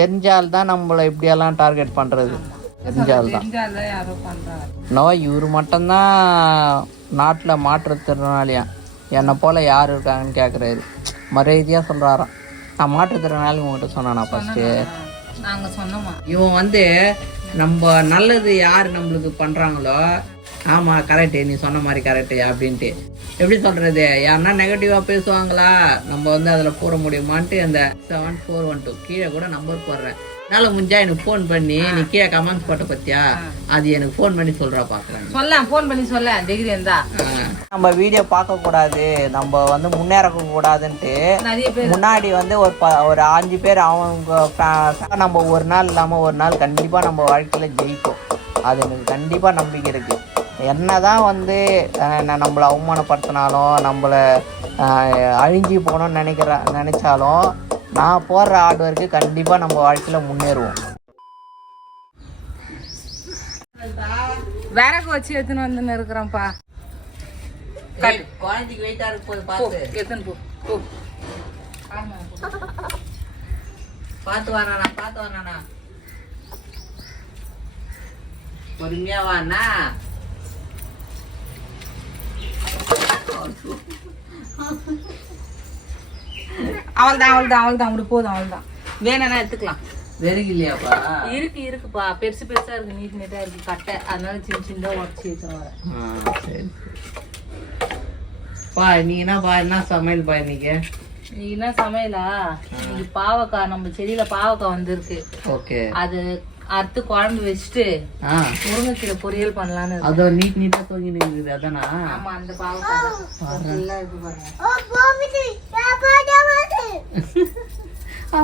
தெரிஞ்சால் தான் நம்மளை இப்படியெல்லாம் டார்கெட் பண்ணுறது தெரிஞ்சால் தான் தெரிஞ்சால யாரோ பண்றாங்க. நோ இவர் மட்டும்தான் நாட்டில் மாற்றுத்திறனாளியா என்னை போல் யார் இருக்காங்கன்னு கேட்குறாரு மரியாதையாக சொல்கிறாராம் நான் மாற்றுத்திறனாளி உங்கள்கிட்ட சொன்னானா ஃபஸ்ட்டு நாங்க சொன்னோமா? இவன் வந்து நம்ம நல்லது யார் நம்மளுக்கு பண்ணுறாங்களோ ஆமாம் கரெக்டு நீ சொன்ன மாதிரி கரெக்டு அப்படின்ட்டு. எப்படி சொல்கிறது யாருன்னா நெகட்டிவாக பேசுவாங்களா? நம்ம வந்து அதில் கூற முடியுமான்ட்டு அந்த செவன் ஃபோர் ஒன் டூ கீழே கூட நம்பர் போடுறேன். என்னால் முடிஞ்சா எனக்கு ஃபோன் பண்ணி நீ கீழே கமெண்ட்ஸ் போட்ட பத்தியா? அது எனக்கு ஃபோன் பண்ணி சொல்கிறா பார்க்குறேன் சொல்ல ஃபோன் பண்ணி சொல்ல டிகிரி இருந்தா. நம்ம வீடியோ பார்க்க கூடாது. நம்ம வந்து முன்னேற கூடாதுன்ட்டு. நிறைய பேர் முன்னாடி வந்து ஒரு ப ஒரு அஞ்சு பேர் அவங்க நம்ம ஒரு நாள் இல்லாமல் ஒரு நாள் கண்டிப்பாக நம்ம வாழ்க்கையில் ஜெயிப்போம் அது எனக்கு கண்டிப்பாக நம்பிக்கை இருக்குது என்னதான் வந்து அஹ், நான் நம்மளை அவமானப்படுத்தினாலும் நம்மளை அஹ், அழிஞ்சு போகணும்னு நினைக்கிற நினச்சாலும் நான் போடுற ஹார்ட் ஒர்க்கு கண்டிப்பாக நம்ம வாழ்க்கையில் முன்னேறுவோம். விறகு வச்சு எடுத்துன்னு வந்துன்னு இருக்கிறோம்ப்பா குழந்தைக்கு வெயிட்டாக இருக்கு போது போ எடுத்துன்னு போ போ. பார்த்து வரானா பார்த்து வரானா பொறுமையா வாண்ணா அவள் தான் அவள் தான் அவள் தான் போதும் அவள் தான் வேணும்னா எடுத்துக்கலாம். வெறுகு இல்லையாப்பா இருக்கு இருக்குப்பா. பெருசு பெருசா இருக்கு. நீட் நீட்டா இருக்கு. கட்டை. அதனால சின்ன சின்னதா உடச்சி வச்சு வரேன். பா நீ என்னப்பா என்ன சமையல் பா இன்னைக்கு? என்ன சமையலா? இன்னைக்கு பாவக்காய் நம்ம செடியில பாவக்காய் வந்திருக்கு. ஓகே. அது அறுத்து குழம்பு வச்சுட்டு முருங்கைக்கீரை பொரியல் பண்ணலான்னு இருக்கேன். அதோ நீட் நீட்டா தூங்கி நிற்குது அதானா? ஆமா அந்த பாவக்காய் தான். நல்லா இருக்கு பாருங்க.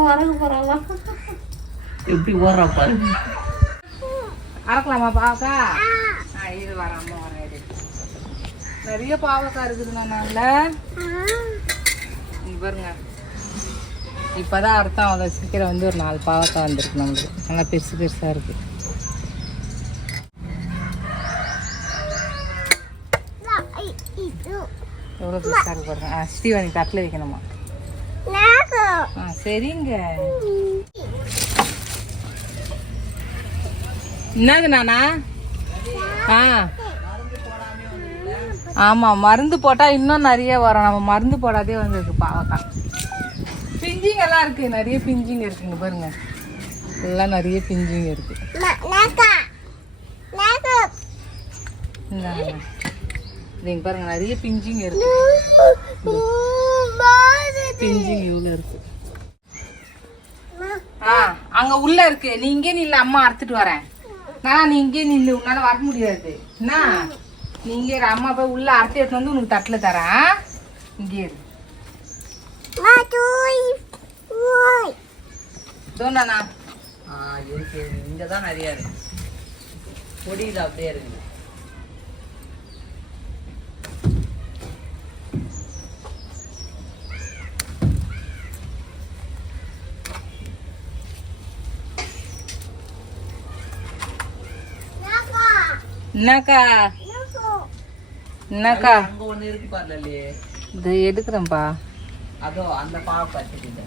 வரகு போறாளா? எப்படி ஓடுறா பாரு. அறக்கலாமா பாவக்காய்? ஆ, இது வரேன் இரு. நிறைய பாவக்காய் இருக்குதுண்ணா நாங்கள பாருங்க. இப்பதான் அர்த்தம் அவ்வளோ சீக்கிரம் வந்து ஒரு நாலு பாவக்காய் வந்திருக்கு நம்மளுக்கு. நல்லா பெருசு பெருசா இருக்கு. எவ்வளோ பெருசா இருக்கு பாருங்க. ஆ ஸ்ரீவாணி தட்டில் வைக்கணுமா? ஆ சரிங்க. நானா? ஆ. ஆமா மருந்து போட்டா இன்னும் நிறைய வரும். நம்ம மருந்து போடாதே வந்திருக்கு பாவக்காய் பிஞ்சிங்க எல்லாம் இருக்கு. நிறைய பிஞ்சிங்க இருக்குங்க பாருங்க. எல்லாம் நிறைய பிஞ்சிங்க இருக்கு. இந்தாங்க. இது இங்க பாருங்க. நிறைய பிஞ்சிங்க இருக்கு. பிஞ்சிங்க இவ்வளோ இருக்கு. ஆ அங்க உள்ள இருக்கு. நீ இங்கே நில்ல. அம்மா அறுத்துட்டு வரேன். நான் நீ இங்கே நில்லு. உன்னால வர முடியாது. என்ன? நீ இங்கே இரு. அம்மா போய் உள்ள அறுத்து எடுத்து வந்து உனக்கு தட்டுல தரேன். இங்கே இரு. தோண்டாண்ணா ஆ இருக்கு இங்க தான் நிறைய இருக்கு. பொடியில் அப்படியே இருக்குது என்னக்கா? என்னக்கா? அங்க ஒண்ணு இருக்கு பாருல இது எடுக்கிறேன்ப்பா. அதோ அந்த பாவை பார்த்துக்கிட்ட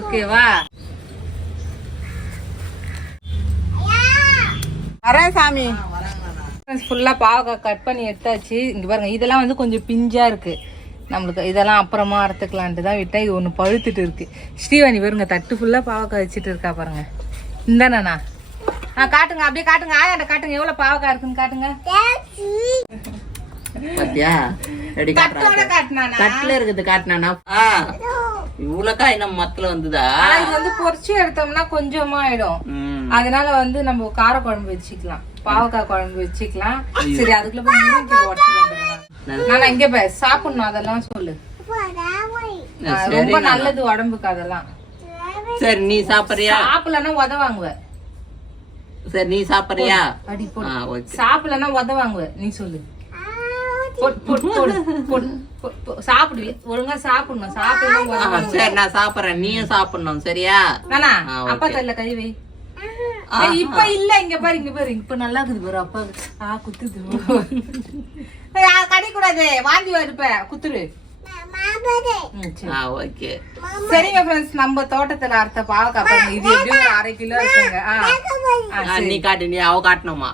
ஓகேவா வரேன் சாமி. ஃபுல்லாக பாவக்காய் கட் பண்ணி எடுத்தாச்சு. இங்கே பாருங்க இதெல்லாம் வந்து கொஞ்சம் பிஞ்சா இருக்கு. நம்மளுக்கு இதெல்லாம் அப்புறமா அறுத்துக்கலான்ட்டு தான் விட்டேன். இது ஒன்று பழுத்துட்டு இருக்கு. ஸ்ரீவாணி பாருங்க தட்டு ஃபுல்லாக பாவக்காய் வச்சுட்டு இருக்கா பாருங்க. இந்தாண்ணா ஆ காட்டுங்க அப்படியே காட்டுங்க. ஆயாண்ட காட்டுங்க. எவ்வளோ பாவக்காய் இருக்குன்னு காட்டுங்க. பாத்தியா? எப்படி தட்டோட காட்டினாண்ணா தட்டுல இருக்குது காட்டினானா? இவ்வளோக்கா என்ன மத்துல வந்துதா? இது வந்து பொரிச்சு எடுத்தோம்னா கொஞ்சமா ஆயிடும். அதனால வந்து நம்ம கார குழம்பு வச்சுக்கலாம். பாவக்காய் குழம்பு வச்சுக்கலாம். சரி அதுக்குள்ள போய் உடச்சிட்டு வந்துடுறேன் நான் இங்க போய் சாப்பிடணும் அதெல்லாம் சொல்லு. ரொம்ப நல்லது உடம்புக்கு அதெல்லாம். சரி நீ சாப்பிடுறியா? சாப்பிடலன்னா உத வாங்குவ. சரி நீ சாப்பிடுறியா? அடி போடு. சாப்பிடலன்னா உத வாங்குவ நீ சொல்லு. போடு, போடு, போடு, போடு, போடு, போடு. சாப்பிடு. ஒழுங்கா சாப்பிடணும். சாப்பிடணும். சரி நான் சாப்பிடுறேன். நீயும் சாப்பிடணும் சரியா? நானா? அப்பா தள்ள கை வை. இப்ப இல்ல. இங்க பாரு இங்க பாரு. இப்ப நல்லா இருக்குது பாரு அப்பா. ஆ குத்துது. ஏய், ஆ, கடிக்க கூடாது வாந்தி வருப்ப. குத்துரு. ஓகே. சரிங்க ஃப்ரெண்ட்ஸ் நம்ம தோட்டத்துல அறுத்த பாவக்காய் பாருங்க. இது ஒரு அரை கிலோ இருக்குங்க. நீ காட்டு நீ அவ காட்டணுமா?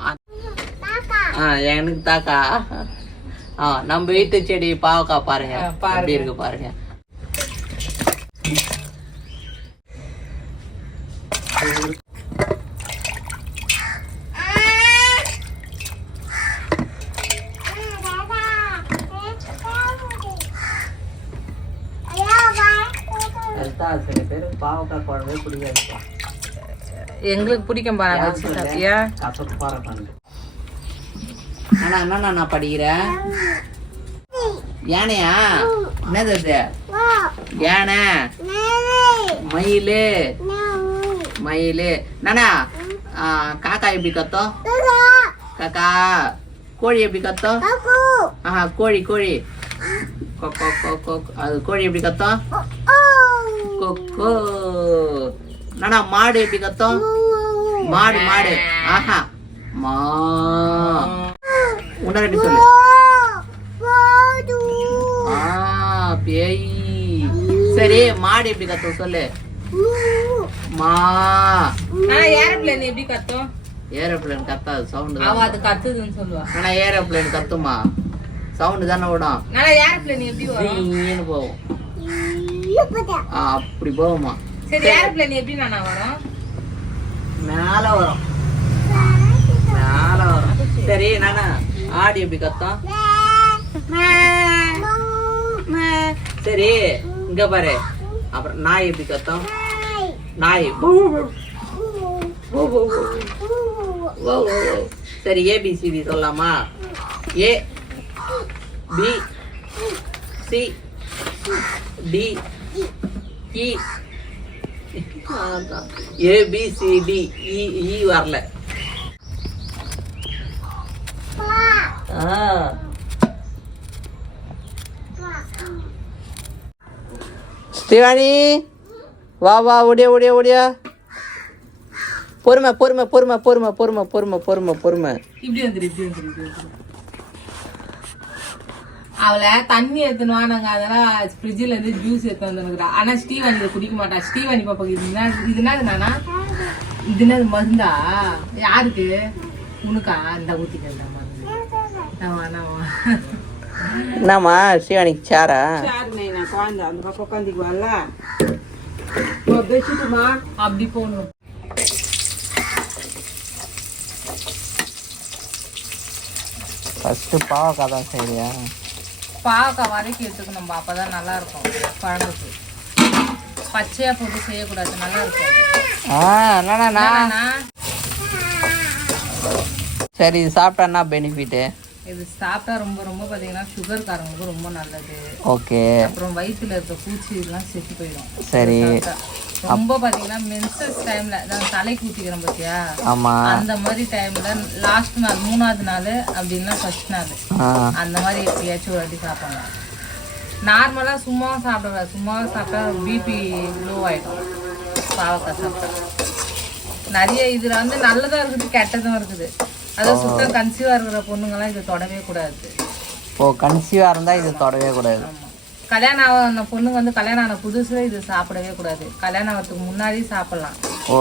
ஆ. எனக்கு தாக்கா. ஆ நம்ம வீட்டு செடி பாவக்காய் பாருங்க. எப்படி இருக்கு பாருங்க. பேர் பாவக்காய் குழம்பே பிடிக்காதுப்பா எங்களுக்கு பிடிக்கும் பாருங்க கசப்பா ஆனா என்ன நான் படிக்கிறேன் யானையா? என்னது அது? யானை? மயிலு? மயிலு. நானா காக்கா எப்படி கத்தோம்? காக்கா கோழி எப்படி கத்தோம்? ஆஹா கோழி கோழி. கொ, கொ, கொ, கொ. அது கோழி எப்படி கத்தோம்? கொக்கோ நானா மாடு எப்படி கத்தோம்? மாடு மாடு. ஆஹா. மா. உன்னடி சொல்லு. ஆ பேய். சரி மாடு எப்படி கத்தும் சொல்லு. மா. ஏரோப்ளேன் எப்படி கத்தும்? ஏரோப்ளேன் கத்தாது சவுண்டு அவ அது கத்துதுன்னு சொல்லுவா. ஆனா ஏரோப்ளேன் கத்துமா? சவுண்டு தானே விடும் போகும் ஆ, அப்படி போகுமா சரி ஏரோப்ளேன் எப்படி நானா வரும்? மேல வரும். மேல வரும். சரி நானா ஆடு எப்படி கத்தம்? சரி இங்க பாரு. அப்புறம் நாய் எப்படி கத்தம்? நாய். சரி ஏபிசிடி சொல்லலாமா? A B C D E A B C D E E வரல. ஆ. ஸ்ரீவாணி வா வா ஓடியா ஓடியா ஓடியா. பொறுமை பொறுமை பொறுமை பொறுமை பொறுமை பொறுமை பொறுமை பொறுமை. இப்படி வந்துரு இப்படி வந்துரு இப்படி வந்துரு. அவளை தண்ணி எடுத்துனா நாங்க அதெல்லாம் ஃப்ரிட்ஜில் இருந்து ஜூஸ் எடுத்து வந்துருக்குறா ஆனா ஸ்டீவன் இதை குடிக்க மாட்டா. ஸ்டீவன் இப்ப இதுனா இதுனா என்னன்னா இதுனா மருந்தா? யாருக்கு? உனக்கா? இந்த ஊத்திக்கிறதா மருந்து. என்னம்மா ஸ்ரீவாணிக்கு சாரா? நான் குழந்தை. அந்த பக்கம் உட்காந்துக்குவாள்ல அப்படி போடணும். ஃபஸ்ட்டு பாவக்காய் சரியா பாவக்காய் வதக்கி எடுத்துக்கணும் அப்போ தான் நல்லாயிருக்கும் குழம்புக்கு. பச்சையாக போட்டு செய்யக்கூடாது நல்லா இருக்கும் சரி இது சாப்பிட்டா என்ன பெனிஃபிட்டு இது சாப்பிட்டா ரொம்ப ரொம்ப பாத்தீங்கன்னா சுகர் காரங்களுக்கு ரொம்ப நல்லது. ஓகே அப்புறம் வயித்துல இருக்க பூச்சி இதெல்லாம் செத்து போயிடும். சரி. ரொம்ப பாத்தீங்கன்னா மென்சஸ் டைம்ல நான் தலைக்கு ஊத்திக்கிறேன் பாத்தியா? ஆமாம் அந்த மாதிரி டைம்ல லாஸ்ட் நாள் மூணாவது நாள் அப்படின்னா ஃபர்ஸ்ட் நாள். அந்த மாதிரி எப்பயாச்சும் ஒரு வாட்டி சாப்பிடலாம். நார்மலாக சும்மாவும் சாப்பிடக்கூடாது சும்மாவும் சாப்பிட்டா பிபி லோ ஆகிடும் பாவக்காய் சாப்பிட்டா. நிறைய இதில் வந்து நல்லதும் இருக்குது கெட்டதும் இருக்குது. அதாவது சுத்தம் கன்சீவாக இருக்கிற பொண்ணுங்கெல்லாம் இதை தொடவே கூடாது. ஓ கன்சீவாக இருந்தால் இது தொடவே கூடாது. கல்யாணம் ஆன பொண்ணுங்க வந்து கல்யாணம் ஆன புதுசுல இது சாப்பிடவே கூடாது. கல்யாணம் ஆகிறதுக்கு முன்னாடி சாப்பிடலாம். ஓ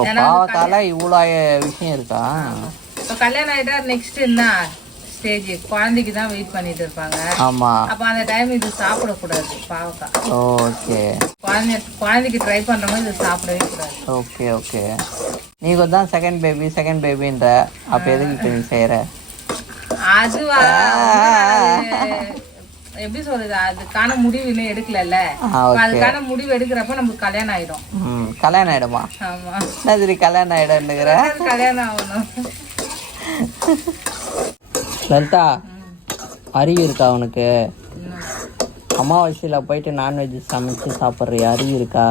இவ்வளோ விஷயம் இருக்கா? இப்போ கல்யாணம் ஆகிட்டா நெக்ஸ்ட் என்ன? ஸ்டேஜ் குழந்தைக்கு தான் வெயிட் பண்ணிட்டு இருப்பாங்க. அப்போ அந்த டைம் இது சாப்பிடக்கூடாது பாவக்காய் ஓகே குழந்தை குழந்தைக்கு ட்ரை பண்ணுறவங்க இது சாப்பிடவே கூடாது. Okay okay. நீ தான் செகண்ட் பேபி செகண்ட் பேபின்ற அப்போ எதுக்கு இப்போ நீ செய்கிற அதுவா? அது எப்படி சொல்றது? அதுக்கான முடிவு இன்னும் எடுக்கலல்ல. அதுக்கான முடிவு எடுக்கிறப்ப நமக்கு கல்யாணம் ஆயிடும். கல்யாணம் ஆகிடுமா ஆமா. சரி கல்யாணம் ஆகிடும்னுங்கிற கல்யாணம் ஆகணும். லலிதா அறிவு இருக்கா உனக்கு. அமாவாசையில் போயிட்டு நான்வெஜ் சமைச்சு சாப்பிட்றியா? அறிவு இருக்கா?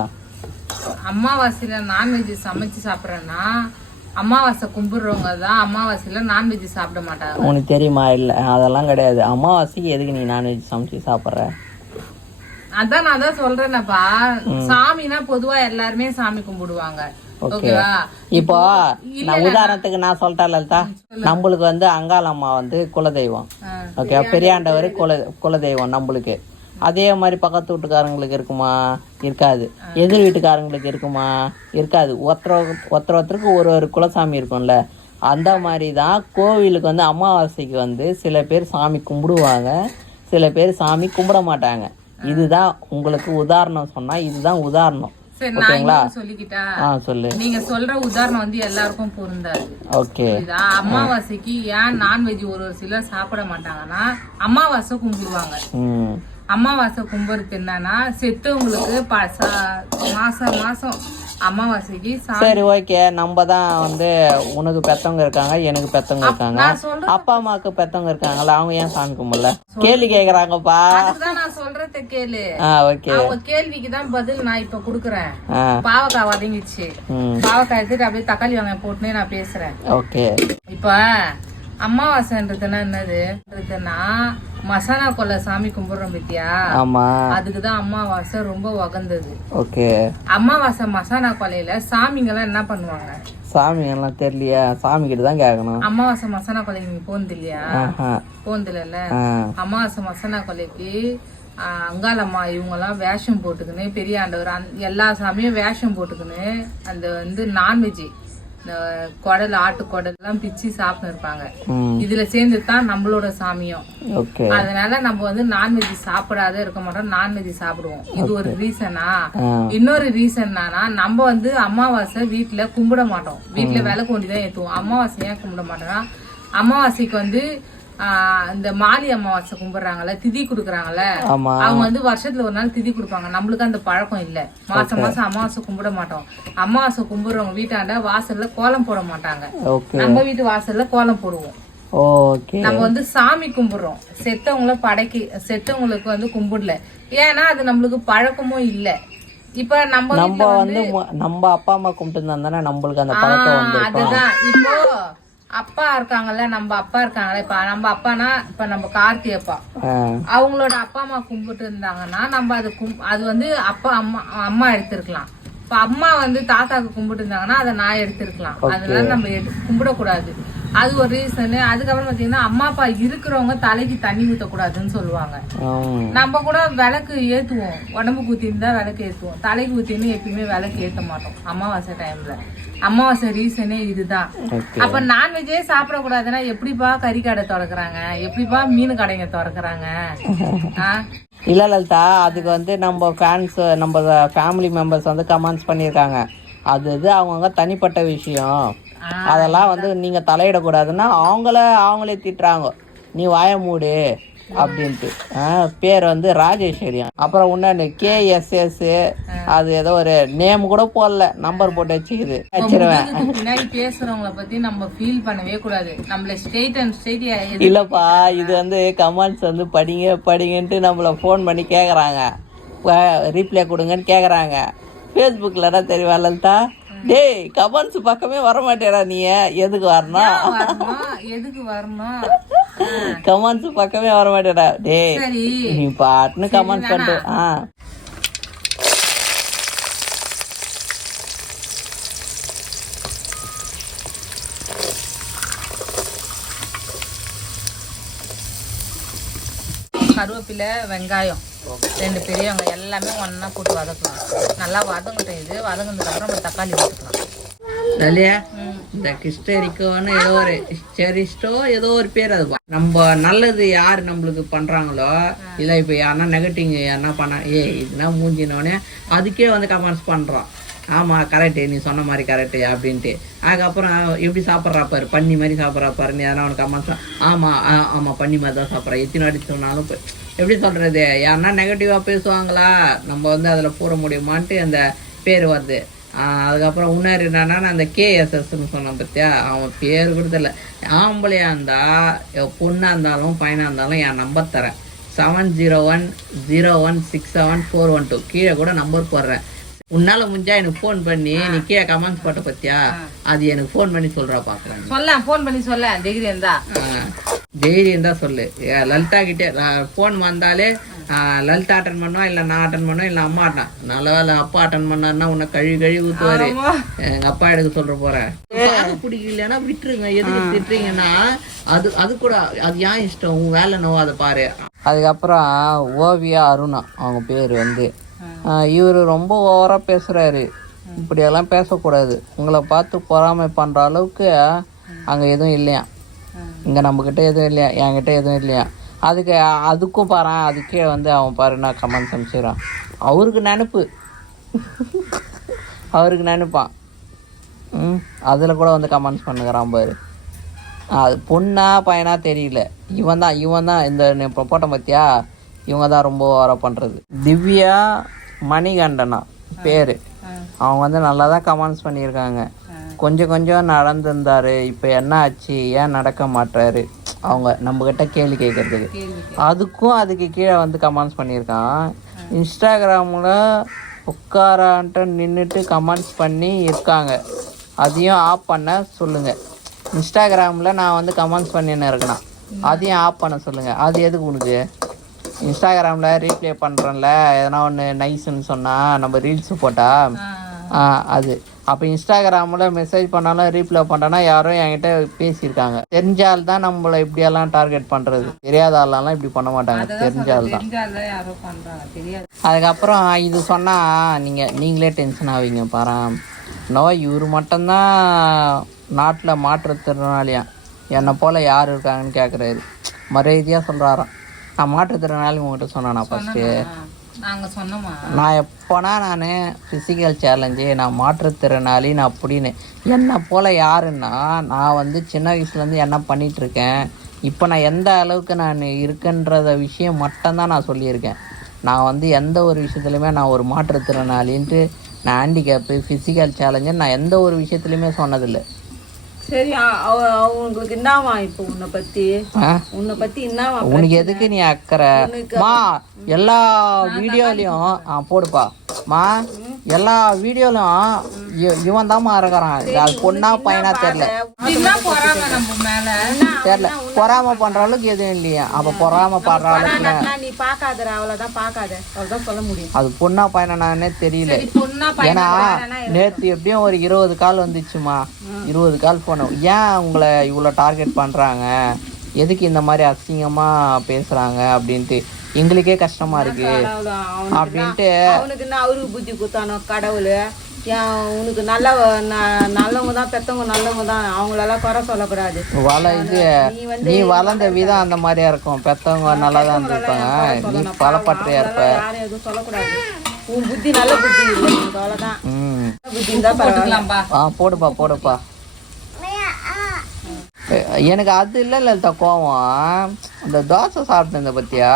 அமாவாசையில நான்வெஜ் சமைச்சு சாப்பிட்றேன்னா அமாவாசை கும்பிடுறவங்க தான் அமாவாசையில நான்வெஜ் சாப்பிட மாட்டாங்க. உனக்கு தெரியுமா? இல்லை அதெல்லாம் கிடையாது. அமாவாசைக்கு எதுக்கு நீ நான்வெஜ் சமைச்சு சாப்பிட்ற? அதான் நான் தான் சொல்றேனப்பா. சாமினா பொதுவா எல்லாருமே சாமி கும்பிடுவாங்க. ஓகேவா? இப்போ நான் உதாரணத்துக்கு நான் சொல்லிட்டேன் லலிதா. நம்மளுக்கு வந்து அங்காளம்மா வந்து குலதெய்வம். ஓகே பெரியாண்டவர் குல குலதெய்வம் நம்மளுக்கு. அதே மாதிரி பக்கத்து வீட்டுக்காரங்களுக்கு இருக்குமா? இருக்காது. எதிர் வீட்டுக்காரங்களுக்கு இருக்குமா? இருக்காது. ஒருத்தர் ஒருத்தர் ஒருத்தருக்கு ஒரு ஒரு குலசாமி இருக்கும்ல. அந்த மாதிரி தான் கோவிலுக்கு வந்து அமாவாசைக்கு வந்து சில பேர் சாமி கும்பிடுவாங்க. சில பேர் சாமி கும்பிட மாட்டாங்க. இதுதான் உங்களுக்கு உதாரணம் சொன்னா இதுதான் உதாரணம். ஆ சொல்லு. நீங்க சொல்ற உதாரணம் வந்து எல்லாருக்கும் பொருந்தாது. ஓகே. அமாவாசைக்கு ஏன் நான்வெஜ் ஒரு ஒரு சிலர் சாப்பிட மாட்டாங்கன்னா அமாவாசை கும்பிடுவாங்க. ம். அமாவாசை கும்பிடுறது என்னன்னா செத்தவங்களுக்கு மாசம் மாசம் அமாவாசைக்கு சரி ஓகே. நம்ம தான் வந்து உனக்கு பெத்தவங்க இருக்காங்க எனக்கு பெத்தவங்க இருக்காங்க. அப்பா அம்மாவுக்கு பெத்தவங்க இருக்காங்கல்ல அவங்க ஏன் சாமி கும்பிடல? கேள்வி கேக்குறாங்கப்பா. நான் சொல்றத கேளு. ஓகே. அவங்க கேள்விக்கு தான் பதில் நான் இப்ப குடுக்குறேன். பாவக்காய் வதங்கிச்சு பாவக்காய் எடுத்துட்டு அப்படியே தக்காளி வெங்காயம் போட்டுனே நான் பேசுறேன். ஓகே. இப்ப அமாவாசைன்றதுன்னா என்னதுன்றதுன்னா மசாலா கொல்லை சாமி கும்பிடுறோம் பத்தியா? ஆமா. அதுக்குதான் அமாவாசை ரொம்ப உகந்தது. ஓகே. அமாவாசை மசாலா கொலையில சாமிங்கெல்லாம் என்ன பண்ணுவாங்க? சாமி எல்லாம் தெரியலையா? சாமி கிட்ட தான் கேட்கணும். அமாவாசை மசாலா கொலைக்கு நீங்க போனது இல்லையா? ஆ. அமாவாசை மசாலா கொலைக்கு அங்காளம்மா இவங்கெல்லாம் வேஷம் போட்டுக்கின்னு பெரிய ஆண்டவர் எல்லா சாமியும் வேஷம் போட்டுக்கின்னு அந்த வந்து நான்வெஜ் இந்த குடல் ஆட்டு குடல் எல்லாம் பிச்சு சாப்பிட்டு இருப்பாங்க. இதுல சேர்ந்து தான் நம்மளோட சாமியும். அதனால நம்ம வந்து நான்வெஜ் சாப்பிடாத இருக்க மாட்டோம் நான்வெஜ் சாப்பிடுவோம். இது ஒரு ரீசனா இன்னொரு ரீசன் என்னன்னா நம்ம வந்து அமாவாசை வீட்டுல கும்பிட மாட்டோம். வீட்டுல விளக்கு கொண்டு தான் ஏத்துவோம். அமாவாசை ஏன் கும்பிட மாட்டோம்னா அமாவாசைக்கு வந்து இந்த மாலி அமாவாசை கும்பிடுறாங்கல்ல திதி கொடுக்குறாங்கல்ல அவங்க வந்து வருஷத்துல ஒரு நாள் திதி கொடுப்பாங்க. நம்மளுக்கு அந்த பழக்கம் இல்ல. மாசம் மாசம் அமாவாசை கும்பிட மாட்டோம். அமாவாசை கும்பிடுறவங்க வீட்டாண்ட வாசல்ல கோலம் போட மாட்டாங்க. நம்ம வீட்டு வாசல்ல கோலம் போடுவோம். நம்ம வந்து சாமி கும்பிடுறோம். செத்தவங்கள படைக்கு செத்தவங்களுக்கு வந்து கும்பிடல. ஏன்னா அது நம்மளுக்கு பழக்கமும் இல்ல. இப்ப நம்ம வந்து நம்ம அப்பா அம்மா கும்பிட்டு இருந்தா நம்மளுக்கு அந்த பழக்கம் அதுதான். இப்போ அப்பா இருக்காங்கல்ல நம்ம அப்பா இருக்காங்கல்ல இப்ப நம்ம அப்பானா இப்ப நம்ம கார்த்தி அப்பா. அவங்களோட அப்பா அம்மா கும்பிட்டு இருந்தாங்கன்னா நம்ம அது கும் அது வந்து அப்பா அம்மா அம்மா எடுத்திருக்கலாம். இப்ப அம்மா வந்து தாத்தாக்கு கும்பிட்டு இருந்தாங்கன்னா அதை நான் எடுத்திருக்கலாம். அதனால நம்ம கும்பிடக்கூடாது. அது ஒரு ரீசனு அதுக்கப்புறம் பாத்தீங்கன்னா அம்மா அப்பா இருக்கிறவங்க தலைக்கு தண்ணி ஊத்தக்கூடாதுன்னு சொல்லுவாங்க. நம்ம கூட விளக்கு ஏத்துவோம். உடம்பு குத்தின்னு தான் விளக்கு ஏத்துவோம். தலைக்கு ஊத்தின்னு எப்பயுமே விளக்கு ஏத்த மாட்டோம். அமாவாசை டைம்ல அமாவாசை ரீசனே இதுதான். அப்ப நான்வெஜ்ஜே சாப்பிடக்கூடாதுன்னா எப்படிப்பா கறி கடை திறக்கறாங்க? எப்படிப்பா மீன் கடைங்க திறக்கறாங்க? இல்ல லலிதா அதுக்கு வந்து நம்ம ஃபேன்ஸ் நம்ம ஃபேமிலி மெம்பர்ஸ் வந்து கமெண்ட்ஸ் பண்ணியிருக்காங்க. அது இது அவங்கவுங்க தனிப்பட்ட விஷயம். அதெல்லாம் வந்து நீங்க தலையிடக்கூடாதுன்னா அவங்கள அவங்களே திட்டுறாங்க. நீ வாய மூடு அப்படின்ட்டு. பேர் வந்து ராஜேஸ்வரி அப்புறம் இன்னொன்று கேஎஸ்எஸ் அது ஏதோ ஒரு நேம் கூட போடல. நம்பர் போட்டு வச்சுக்குது வச்சிருவேன் பின்னாடி பேசுறவங்கள பத்தி நம்ம ஃபீல் பண்ணவே கூடாது. நம்மள ஸ்ட்ரெயிட் அண்ட் ஸ்ட்ரெயிட் இல்லப்பா இது வந்து கமெண்ட்ஸ் வந்து படிங்க படிங்கன்ட்டு நம்மள ஃபோன் பண்ணி கேட்குறாங்க ரீப்ளே கொடுங்கன்னு கேட்குறாங்க ஃபேஸ்புக்கில் தான் தெரியும் லலிதா? டேய் கமெண்ட்ஸ் பக்கமே வர மாட்டேடா நீ எதுக்கு வரணும்? எதுக்கு வரணும். கமெண்ட்ஸ் பக்கமே வர மாட்டேடா டேய் நீ பாட்டுன்னு கமெண்ட்ஸ் பண்ணிட்டு ஆ. கருவேப்பிலை வெங்காயம். ரெண்டு பெரிய வெங்காயம் எல்லாமே ஒண்ணா போட்டு வதக்கலாம் நல்லா வதங்கட்டும் இது. வதங்கினதுக்கு அப்புறம் நம்ம தக்காளி ஊற்றிக்கலாம் இல்லையா இந்த கிறிஸ்டரிக்கோன்னு ஏதோ ஒரு ஹிஸ்டரிஸ்டோ ஏதோ ஒரு பேர் அது நம்ம நல்லது யார் நம்மளுக்கு பண்றாங்களோ இல்ல இப்ப யாருன்னா நெகட்டிவ் யாருன்னா பண்ண ஏ இதுனா மூஞ்சினோடனே அதுக்கே வந்து கமெண்ட்ஸ் பண்றோம். ஆமா கரெக்டு நீ சொன்ன மாதிரி கரெக்டு அப்படின்ட்டு. அதுக்கப்புறம் எப்படி சாப்பிட்றா பாரு பண்ணி மாதிரி சாப்பிட்றா பாருன்னு யாரா அவனுக்கு கமெண்ட்ஸ் ஆமா ஆ, ஆமா பண்ணி மாதிரி தான் சாப்பிட்றேன் எத்தனை வாட்டி சொன்னாலும் இப்ப எப்படி சொல்கிறது யாருன்னா நெகட்டிவாக பேசுவாங்களா? நம்ம வந்து அதில் போட முடியுமான்ட்டு அந்த பேர் வருது. அதுக்கப்புறம் இன்னொரு என்னன்னா நான் அந்த கேஎஸ்எஸ்ன்னு சொன்னேன் பார்த்தியா அவன் பேர் கூட ஆம்பளையாக இருந்தால் பொண்ணாக இருந்தாலும் பையனாக இருந்தாலும் என் நம்பர் தரேன். Seven zero one zero one six seven four one two கீழே கூட நம்பர் போடுறேன். உன்னால முடிஞ்சா எனக்கு ஃபோன் பண்ணி நீ கீழே கமெண்ட்ஸ் போட்ட பத்தியா? அது எனக்கு ஃபோன் பண்ணி சொல்றா பாக்குறேன். சொல்ல ஃபோன் பண்ணி சொல்ல டிகிரி இருந்தா. தைரியம் தான் சொல்லு. லலிதா கிட்டே ஃபோன் வந்தாலே லலிதா அட்டன் பண்ணுவா இல்ல நான் அட்டன் பண்ணுவேன் இல்ல அம்மா அட்டன் நல்ல அப்பா அட்டன் பண்ணாருன்னா உன்னை கழுவி கழுவி ஊத்துவாரு. ஆமா. எங்க அப்பா எடுக்க சொல்ற போறேன் பார்க்க பிடிக்கலன்னா விட்டுருங்க. எதுக்கு திட்டுறீங்கன்னா அது அது கூட அது ஏன் இஷ்டம்? உன் வேலை நோவாத பாரு. அதுக்கப்புறம் ஓவியா அருணா அவங்க பேர் வந்து இவர் ரொம்ப ஓவராக பேசுகிறாரு இப்படியெல்லாம் பேசக்கூடாது. உங்களை பார்த்து பொறாமை பண்ணுற அளவுக்கு அங்கே எதுவும் இல்லையா? இங்கே நம்மக்கிட்ட எதுவும் இல்லையா? என்கிட்ட எதுவும் இல்லையா? அதுக்கு அதுக்கும் பாரு அதுக்கே வந்து அவன் பாரு நான் கமெண்ட்ஸ் அனுப்பிச்சிடறான். அவருக்கு நினப்பு. அவருக்கு நினைப்பான் ம் அதில் கூட வந்து கமெண்ட்ஸ் பண்ணுகிறான் பாரு. அது பொண்ணா பையனா தெரியல. இவன் தான் இவன் தான் இந்த நீ போட்ட பார்த்தியா இவங்க தான் ரொம்ப வர பண்ணுறது திவ்யா மணிகண்டனா பேர். அவங்க வந்து நல்லா தான் கமெண்ட்ஸ் பண்ணியிருக்காங்க. கொஞ்சம் கொஞ்சம் நடந்திருந்தார். இப்போ என்ன ஆச்சு? ஏன் நடக்க மாட்டாரு அவங்க நம்மக்கிட்ட கேள்வி கேட்கறதுக்கு. அதுக்கும் அதுக்கு கீழே வந்து கமெண்ட்ஸ் பண்ணியிருக்கான். இன்ஸ்டாகிராமில் உட்காரான்ட்டு நின்றுட்டு கமெண்ட்ஸ் பண்ணி இருக்காங்க. அதையும் ஆஃப் பண்ண சொல்லுங்கள் இன்ஸ்டாகிராமில் நான் வந்து கமெண்ட்ஸ் பண்ணின்னு இருக்கேன். அதையும் ஆஃப் பண்ண சொல்லுங்கள் அது எதுக்கு உனக்கு? இன்ஸ்டாகிராமில் ரீப்ளே பண்ணுறோம்ல எதனா ஒன்று நைஸ்ன்னு சொன்னால் நம்ம ரீல்ஸ் போட்டால் அது. அப்போ இன்ஸ்டாகிராமில் மெசேஜ் பண்ணாலும் ரீப்ளை பண்ணனா யாரும் என்கிட்ட பேசியிருக்காங்க. தெரிஞ்சால் தான் நம்மளை இப்படியெல்லாம் டார்கெட் பண்ணுறது தெரியாத ஆள்லாம் இப்படி பண்ண மாட்டாங்க. தெரிஞ்சால் தான் அதுக்கப்புறம் இது சொன்னால் நீங்கள் நீங்களே டென்ஷன் ஆவீங்க பாரு. நோ இவர் மட்டும்தான் நாட்டில் மாற்றுத்திறனாளியா என்னை போல் யார் இருக்காங்கன்னு கேட்குறாரு மரியாதையாக சொல்கிறாராம் நான் மாற்றுத்திறனாளி உங்கள்கிட்ட சொன்னானா ஃபஸ்ட்டு நாங்க சொன்னோமா? நான் எப்போனா நான் ஃபிசிக்கல் சேலஞ்சு நான் மாற்றுத்திறனாளி நான் அப்படின்னு. என்னை போல் யாருன்னா நான் வந்து சின்ன வயசுலேருந்து என்ன பண்ணிட்டு இருக்கேன் இப்போ நான் எந்த அளவுக்கு நான் இருக்குன்றத விஷயம் மட்டும்தான் நான் சொல்லியிருக்கேன். நான் வந்து எந்த ஒரு விஷயத்துலையுமே நான் ஒரு மாற்றுத்திறனாளின்ட்டு நான் ஹேண்டிகேப்பு ஃபிசிக்கல் சேலஞ்சு நான் எந்த ஒரு விஷயத்துலையுமே சொன்னதில்லை. சரி அவங்களுக்கு என்னவா இப்போ உன்னை பத்தி? உன்னை பத்தி என்னவா உனக்கு எதுக்கு நீ அக்கறை? மா எல்லா வீடியோலையும் ஆ போடுப்பா. மா எல்லா வீடியோலையும் இவன் தான் இருக்கிறான். அது பொண்ணா பையனா தெரியல. என்ன போறாங்க நம்ம மேல? தெரியல. பொறாம பண்ற அளவுக்கு எதுவும் இல்லையா. அப்ப பொறாம படுற அளவுக்கு நீ பாக்காதடா அவ்வளவுதான் பாக்காத அவ்வளவுதான் சொல்ல முடியும். அது பொண்ணா பையனானே தெரியல. பொண்ணா ஏன்னா நேத்து எப்படியும் ஒரு இருபது கால் வந்துச்சுமா. இருபது கால் போனோம் ஏன் உங்களை இவ்வளோ டார்கெட் பண்றாங்க? எதுக்கு இந்த மாதிரி அசிங்கமா பேசுறாங்க அப்படின்ட்டு. எங்களுக்கே கஷ்டமா இருக்கு. அப்படின்ட்டு அவனுக்கு என்ன அவருக்கு புத்தி குத்தானோ கடவுள்? ஏன் உனக்கு நல்ல ந- நல்லவங்க தான் பெத்தவங்க நல்லவங்க தான். அவங்களெல்லாம் குறை சொல்லக்கூடாது. வள இது நீ வளர்ந்த விதம் அந்த மாதிரியா இருக்கும். பெத்தவங்க நல்லா தான் இருந்திருப்பாங்க. நீ பலப்பற்றையா இருப்ப. யாரும் எதுவும் சொல்லக்கூடாது. உன் புத்தி நல்ல புத்தி. இல்லை அவ்வளோதான் ம். புத்தி இருந்தா பரவாயில்ல. போட்டுக்கலாம்பா. ஆ போடுப்பா. எனக்கு அது இல்லை லலிதா கோவம். அந்த தோசை சாப்பிட்டு பற்றியா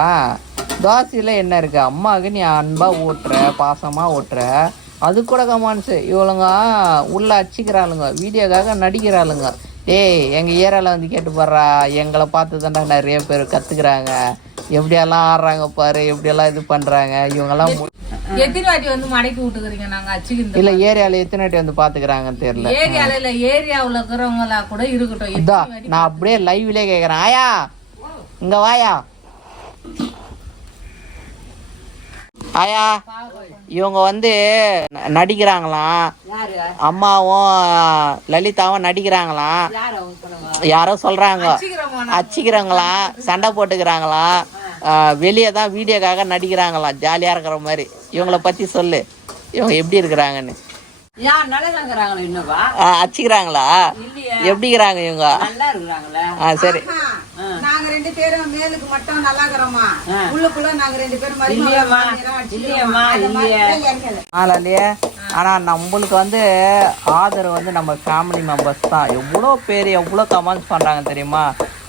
தோசையில் என்ன இருக்குது அம்மாவுக்கு நீ அன்பாக ஓட்டுற பாசமாக ஓட்டுற அது கூட கமான்ஸு இவளுங்க உள்ளே அச்சிக்கிறாளுங்க வீடியோக்காக நடிக்கிறாளுங்க. ஏய் எங்கள் ஏரியாவில் வந்து கேட்டு பாடுறா எங்களை பார்த்து தாண்டா நிறைய பேர் கற்றுக்குறாங்க எப்படியெல்லாம் ஆடுறாங்க பாரு எப்படியெல்லாம் இது பண்ணுறாங்க இவங்கெல்லாம் எத்தனை வாட்டி வந்து மடக்கி விட்டுக்கிறீங்க நாங்க அச்சுக்கு இல்லை ஏரியாவில் எத்தனை வாட்டி வந்து பார்த்துக்கிறாங்கன்னு தெரியல. ஏரியால இல்ல ஏரியாவுல இருக்கிறவங்களா கூட இருக்கட்டும். இதா நான் அப்படியே லைவ்லயே கேக்குறேன். ஆயா இங்க வாயா. ஆயா இவங்க வந்து நடிக்கிறாங்களாம். அம்மாவும் லலிதாவும் நடிக்கிறாங்களாம். யாரோ சொல்றாங்க. அச்சிக்கிறவங்களாம். சண்டை போட்டுக்கிறாங்களாம். வெளியே தான் வீடியோக்காக நடிக்கிறாங்களாம். ஜாலியா இருக்கிற மாதிரி. இவங்கள பத்தி சொல்லு. இவங்க எப்படி இருக்கிறாங்கன்னு. அச்சிக்கிறாங்களா எப்படிங்கிறாங்க இவங்க? நல்லா இருக்கிறாங்களே ஆ சரி. நாங்க ரெண்டு பேரும் மேலுக்கு மட்டும் நல்லா இருக்கிறோமா உள்ளுக்குள்ள நாங்க ரெண்டு பேரும் இல்லையம்மா. இல்லையம்மா இல்லையே. ஆளாலையே ஆனால் நம்மளுக்கு வந்து ஆதரவு வந்து நம்ம ஃபேமிலி மெம்பர்ஸ் தான். எவ்வளோ பேர் எவ்வளோ கமெண்ட்ஸ் பண்ணுறாங்க தெரியுமா?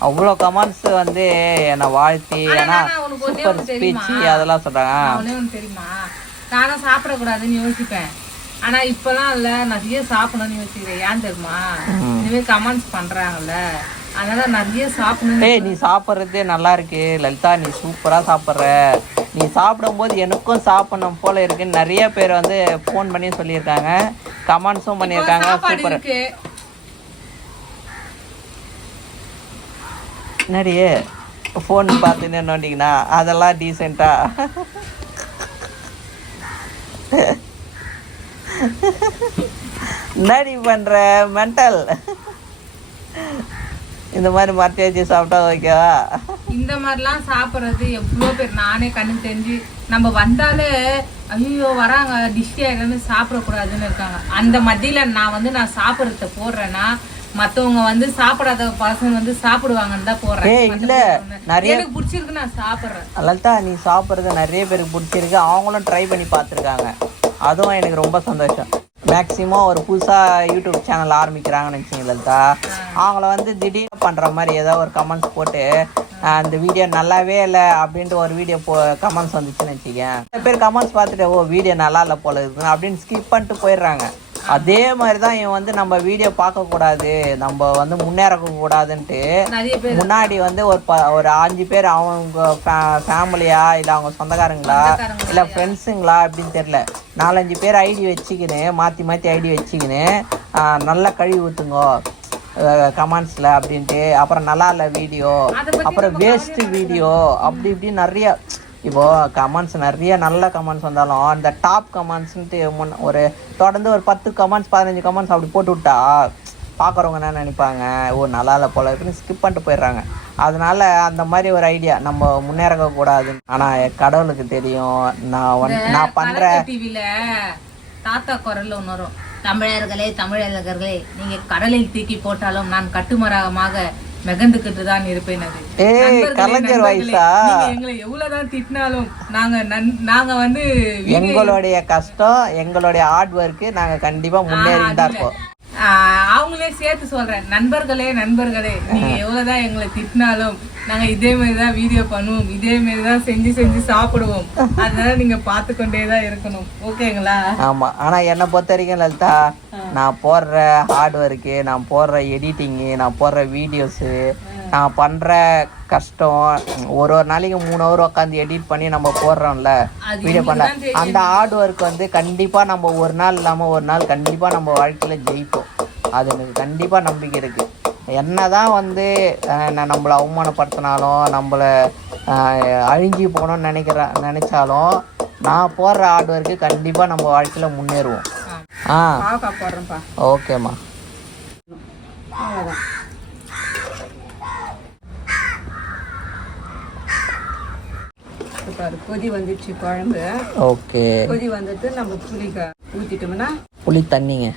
அவ்வளோ கமெண்ட்ஸ் வந்து என்னை வாழ்த்தி ஏன்னா சூப்பர்? ஸ்பீச் அதெல்லாம் சொல்கிறாங்க அவனே ஒண்ணு தெரியுமா? நானும் சாப்பிடக்கூடாதுன்னு யோசிப்பேன். ஆனா இப்பெல்லாம் இல்ல நிறைய சாப்பிடணும்னு யோசிக்கிறேன். ஏன் தெரியுமா? இனிமே கமெண்ட்ஸ் பண்றாங்கல்ல. அதனால நிறைய சாப்பிடணும் ஏய் நீ சாப்பிட்றதே நல்லா இருக்கு. லலிதா நீ சூப்பராக சாப்பிட்ற. நீ சாப்பிடும்போது எனக்கும் சாப்பிடணும் போல இருக்குன்னு நிறைய பேர் வந்து ஃபோன் பண்ணி சொல்லியிருக்காங்க. கமெண்ட்ஸும் பண்ணியிருக்காங்க. சூப்பர் என்னடி ஃபோன் பார்த்துன்னு நோண்டிங்கண்ணா அதெல்லாம் டீசெண்டாக என்னடி பண்ணுற மென்டல் இந்த மாதிரி மத்தியாச்சு சாப்பிட்டா ஓகேவா இந்த மாதிரிலாம் சாப்பிட்றது எவ்வளோ பேர்? நானே கண்ணு தெரிஞ்சு நம்ம வந்தாலே ஐயோ வராங்க டிஷ்டி ஆகிடுன்னு சாப்பிடக்கூடாதுன்னு இருக்காங்க. அந்த மத்தியில் நான் வந்து நான் சாப்பிட்றத போடுறேன்னா மற்றவங்க வந்து சாப்பிடாத பசங்க வந்து சாப்பிடுவாங்கன்னு தான் போடுறேன். ஏய் இல்ல நிறைய எனக்கு பிடிச்சிருக்கு நான் சாப்பிட்றேன். லலிதா நீ சாப்பிட்றது நிறைய பேருக்கு பிடிச்சிருக்கு. அவங்களும் ட்ரை பண்ணி பார்த்துருக்காங்க. அதுவும் எனக்கு ரொம்ப சந்தோஷம். மேக்ஸிமம் ஒரு புதுசாக யூடியூப் சேனல் ஆரம்பிக்கிறாங்கன்னு வச்சுங்க லலிதா. அவங்கள வந்து திடீர்னு பண்ணுற மாதிரி ஏதோ ஒரு கமெண்ட்ஸ் போட்டு இந்த வீடியோ நல்லாவே இல்லை அப்படின்ட்டு ஒரு வீடியோ போ கமெண்ட்ஸ் வந்துச்சுன்னு வச்சுக்கேன் சில பேர் கமெண்ட்ஸ் பார்த்துட்டு ஓ வீடியோ நல்லா இல்லை போல இருக்குன்னு அப்படின்னு ஸ்கிப் பண்ணிட்டு போயிடுறாங்க. அதே மாதிரி தான் இவன் வந்து நம்ம வீடியோ பார்க்கக்கூடாது நம்ம வந்து முன்னேறக்கூடாதுன்ட்டு முன்னாடி வந்து ஒரு ப ஒரு அஞ்சு பேர் அவங்க ஃபேமிலியா இல்லை அவங்க சொந்தக்காரங்களா இல்லை ஃப்ரெண்ட்ஸுங்களா அப்படின்னு தெரில நாலஞ்சு பேர் ஐடி வச்சுக்கின்னு மாற்றி மாற்றி ஐடி வச்சுக்கின்னு நல்லா கழுவி ஊற்றுங்கோ கமெண்ட்ஸில் அப்படின்ட்டு. அப்புறம் நல்லா இல்லை வீடியோ அப்புறம் வேஸ்ட்டு வீடியோ அப்படி இப்படி நிறைய இப்போ கமெண்ட்ஸ் நிறைய நல்ல கமெண்ட்ஸ் வந்தாலும் அந்த டாப் கமெண்ட்ஸ்ன்ட்டு முன் ஒரு தொடர்ந்து ஒரு பத்து கமெண்ட்ஸ் பதினஞ்சு கமெண்ட்ஸ் அப்படி போட்டு விட்டா பார்க்குறவங்க என்ன நினைப்பாங்க? ஓ நல்லா இல்லை போல இருக்குன்னு ஸ்கிப் பண்ணிட்டு போயிடுறாங்க. அதனால அந்த மாதிரி ஒரு ஐடியா நம்ம முன்னேறக்க கூடாது ஆனால் கடவுளுக்கு தெரியும் நான் நான் பண்ணுற டிவில தாத்தா குரல்ல ஒன்று வரும். தமிழர்களே தமிழர்களே நீங்க கடலில் தூக்கி போட்டாலும் நான் கட்டுமரமாக மிதந்துக்கிட்டு தான் இருப்பேன் கலைஞர் வயசா? நீங்க எங்களை எவ்வளவுதான் திட்டினாலும் நாங்க நாங்க வந்து எங்களுடைய கஷ்டம் எங்களுடைய ஹார்ட் ஒர்க்கு நாங்கள் கண்டிப்பாக முன்னேறி தான் இருப்போம். ஆஹ், அவங்களே சேர்த்து சொல்றேன். நண்பர்களே நண்பர்களே நீங்க எவ்வளவுதான் எங்களை திட்டினாலும் நாங்க இதே மாதிரி தான் வீடியோ பண்ணுவோம். இதே மாதிரி தான் செஞ்சு செஞ்சு சாப்பிடுவோம். அதனால நீங்க பார்த்து கொண்டே தான் இருக்கணும். ஓகேங்களா? ஆமாம் ஆனால் என்னை பொறுத்த வரைக்கும் லலிதா நான் போடுற ஹார்ட் ஒர்க்கு நான் போடுற எடிட்டிங்கு நான் போடுற வீடியோஸு நான் பண்ணுற கஷ்டம். ஒரு ஒரு நாளைக்கு மூணு ஹவர் உட்காந்து எடிட் பண்ணி நம்ம போடுறோம்ல வீடியோ பண்ண. தான். அந்த ஹார்ட் ஒர்க் வந்து கண்டிப்பாக நம்ம ஒரு நாள் இல்லாமல் ஒரு நாள் கண்டிப்பாக நம்ம வாழ்க்கையில் ஜெயிப்போம். அது எனக்கு கண்டிப்பாக நம்பிக்கை இருக்குது என்னதான் வந்து அஹ், நான் நம்மளை அவமானப்படுத்தினாலும் நம்மளை அழிஞ்சு போகணும்னு நினைக்கிற நினச்சாலும் நான் போடுற ஹார்ட் ஒர்க்கு கண்டிப்பாக நம்ம வாழ்க்கையில் முன்னேறுவோம். ஆ. ஓகேம்மா. அவ்வளோதான் பாரு. கொதி வந்துச்சு குழம்பு. ஓகே. கொதி வந்துட்டு நம்ம புளி ஊத்திட்டோம்னா புளி தண்ணிங்க.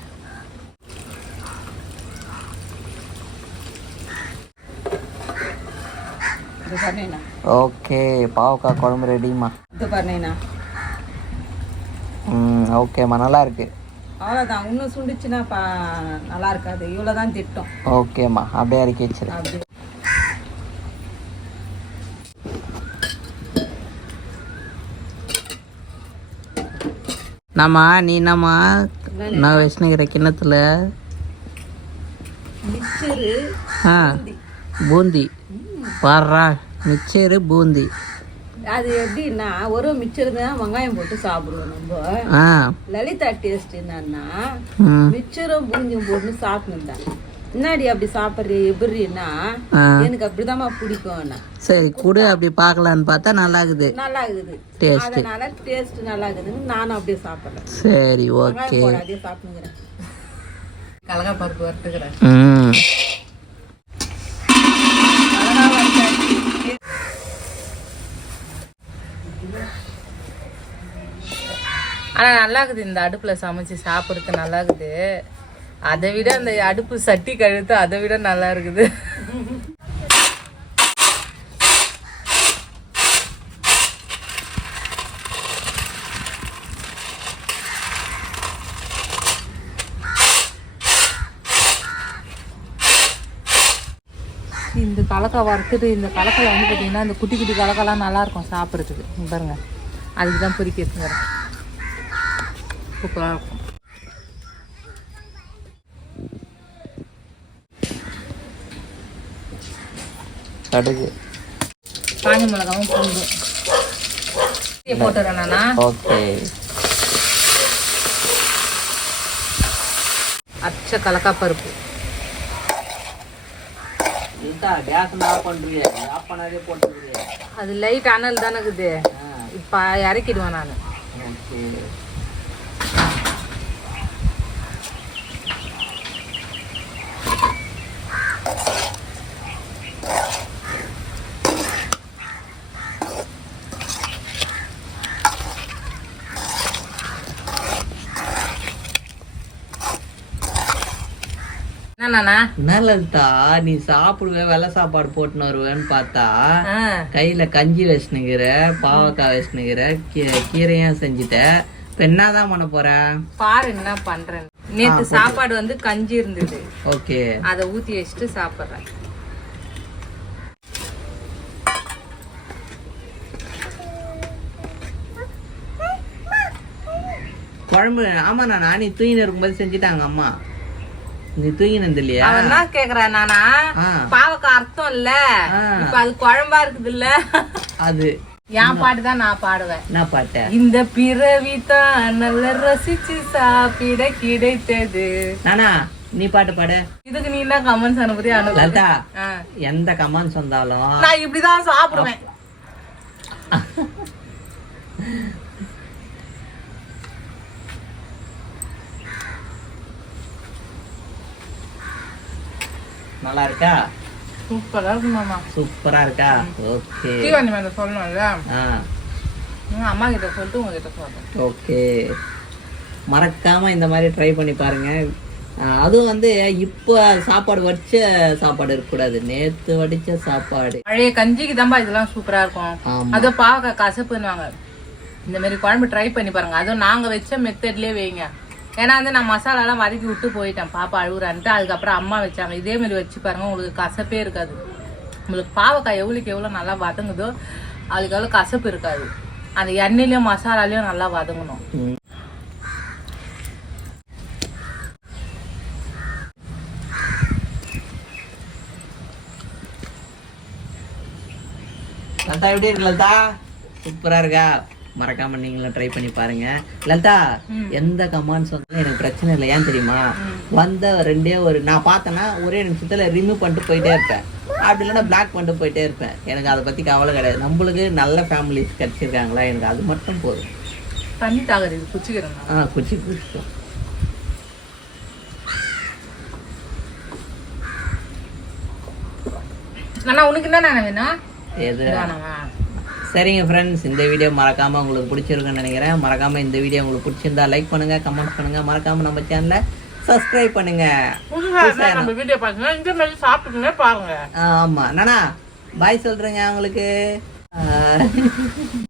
இது ஓகே பாவக்காய் குழம்பு ரெடிம்மா. இது பண்ணேண்ணா ம் ஓகேம்மா நல்லா இருக்கு. அவ்வளோதான் இன்னும் சுண்டுச்சுன்னா நல்லா இருக்காது. இவ்வளோ தான் திட்டம். ஓகேம்மா அப்படியே இறக்கி வச்சிரு. நம்மா நீ என்னம்மா நான் வச்சுனுக்கிற கிண்ணத்துல. ஆ பூந்தி. பாடுறா மிச்சரு பூந்தி. அது எப்படின்னா ஒரு மிக்சர் தான் வெங்காயம் போட்டு சாப்பிடுவோம் நம்ம. ஆ. லலிதா டேஸ்ட் என்னன்னா ம். மிக்சரும் பூஞ்சும் போட்டு சாப்பிட்டுருந்தேன் முன்னாடி அப்படி சாப்பிட்ற எப்படின்னா எனக்கு அப்படிதாம்மா பிடிக்கும் சரி குடு அப்படி பார்க்கலான்னு பார்த்தா நல்லா இருக்குது நல்லா இருக்குது டேஸ்ட் அதனால டேஸ்ட் நல்லா இருக்குதுன்னு நானும் அப்படியே சாப்பிட்றேன். சரி ஓகே வெங்காயம் போடாதே சாப்பிட்டுங்கிறேன் கலகா பருப்பு வறுத்துக்கிறேன். ம். ஆனா நல்லா இருக்குது இந்த அடுப்புல சமைச்சு சாப்பிடுறது நல்லா இருக்குது அதை விட அந்த அடுப்பு சட்டி கழுத்து அதை விட நல்லா இருக்குது. இந்த கலக்கா வறுத்துட்டு இந்த கலக்கால வந்து பார்த்தீங்கன்னா இந்த குட்டி குட்டி கலக்காலாம் நல்லாயிருக்கும் சாப்பிட்றதுக்கு. பாருங்கள் பாருங்க. அதுக்கு தான் பொறிக்க எடுத்துக்கிறேன் சூப்பராக இருக்கும். கடுகு. காஞ்ச மிளகாவும் பூண்டு. நானா ஓகே. அச்ச கலக்கா பருப்பு அது லைட் அனல் தானே இருக்குது. இப்போ இறக்கிடுவேன் நான். என்ன லலிதா நீ சாப்பிடுவே வெள்ளை சாப்பாடு போட்டுன்னு வருவேன்னு பார்த்தா கையில கஞ்சி வச்சுனுங்கிற பாவக்காய் வச்சுனுங்கிற கீரையும் செஞ்சுட்ட. இப்ப என்னதான் பண்ண போற? பாரு என்ன பண்றேன் நேத்து சாப்பாடு வந்து கஞ்சி இருந்தது. ஓகே. அதை ஊத்தி வச்சுட்டு சாப்பிடுறேன். குழம்பு ஆமா நான் நீ தூங்கின்னு இருக்கும்போது செஞ்சுட்டாங்க அம்மா. நீ தூங்கினது இல்லையா அவன் என்ன கேக்குறான் நானா ஆ. பாவக்காய் அர்த்தம் இல்ல. இப்ப அது குழம்பா இருக்குது இல்ல. அது. என் பாட்டு தான் நான் பாடுவேன். என்ன பாட்ட இந்த பிறவி தான் நல்ல ரசிச்சு சாப்பிட கிடைத்தது. நானா நீ பாட்டு பாடு. இதுக்கு நீ என்ன கமெண்ட்ஸ் அனுப்புறியா ஆ. எந்த கமெண்ட்ஸ் வந்தாலும். நான் இப்படிதான் சாப்பிடுவேன். நல்லா இருக்கா சூப்பரா இருக்கு மாமா சூப்பரா இருக்கா ஓகே. தீவாணி மேல சொல்லணும்ல. அம்மா கிட்ட சொல்லிட்டு உங்ககிட்ட சொல்றேன். ஓகே. மறக்காம இந்த மாதிரி ட்ரை பண்ணி பாருங்க. அதுவும் வந்து இப்போ சாப்பாடு வடிச்ச சாப்பாடு இருக்கக்கூடாது. நேத்து வடிச்ச சாப்பாடு. பழைய கஞ்சிக்கு தான்பா இதெல்லாம் சூப்பரா இருக்கும் அதோ பாவக்காய் கசப்புன்னுவாங்க. இந்த மாதிரி குழம்பு ட்ரை பண்ணி பாருங்க. அதுவும் நாங்க வச்ச மெத்தட்லயே வைங்க. ஏன்னா வந்து நான் மசாலாலாம் வதக்கி விட்டு போயிட்டேன். பாப்பா அழுகுறான்ட்டு அதுக்கப்புறம் அம்மா வச்சாங்க. இதே மாதிரி வச்சு பாருங்க உங்களுக்கு கசப்பே இருக்காது. உங்களுக்கு பாவக்காய் எவ்வளோக்கு எவ்வளோ நல்லா வதங்குதோ அதுக்கு எவ்வளோ கசப்பு இருக்காது. அந்த எண்ணெயிலையும் மசாலாலையும் நல்லா வதங்கணும். லதா எப்படி இருக்கு லதா? சூப்பரா இருக்கா? மறக்காம நீங்களும் ட்ரை பண்ணி பாருங்க. லதா எந்த கமெண்ட்ஸ் வந்தாலும் எனக்கு பிரச்சனை இல்லை. ஏன் தெரியுமா? வந்த ரெண்டே ஒரு நான் பார்த்தேன்னா ஒரே நிமிஷத்துல ரிமூவ் பண்ணிட்டு போயிட்டே இருப்பேன். அப்படி இல்லைன்னா பிளாக் பண்ணிட்டு போயிட்டே இருப்பேன். எனக்கு அதை பத்தி கவலை கிடையாது. நம்மளுக்கு நல்ல ஃபேமிலிஸ் கிடைச்சிருக்காங்களா? எனக்கு அது மட்டும் போதும். தண்ணி தாகுது இது குச்சிக்கிறேன். ஆ குச்சி குச்சி அண்ணா உனக்கு என்ன வேணும்? எது? இதானவா? சரிங்க ஃப்ரெண்ட்ஸ் இந்த வீடியோ மறக்காம உங்களுக்கு பிடிச்சிருக்குன்னு நினைக்கிறேன். மறக்காம இந்த வீடியோ உங்களுக்கு பிடிச்சிருந்தா லைக் பண்ணுங்க கமெண்ட் பண்ணுங்க. மறக்காம நம்ம சேனலை சப்ஸ்கிரைப் பண்ணுங்க. நம்ம வீடியோ பார்த்தீங்கன்னா இந்த மாதிரி சாப்பிட்டுனே பாருங்க. ஆமா. நானா பாய் சொல்றேங்க உங்களுக்கு.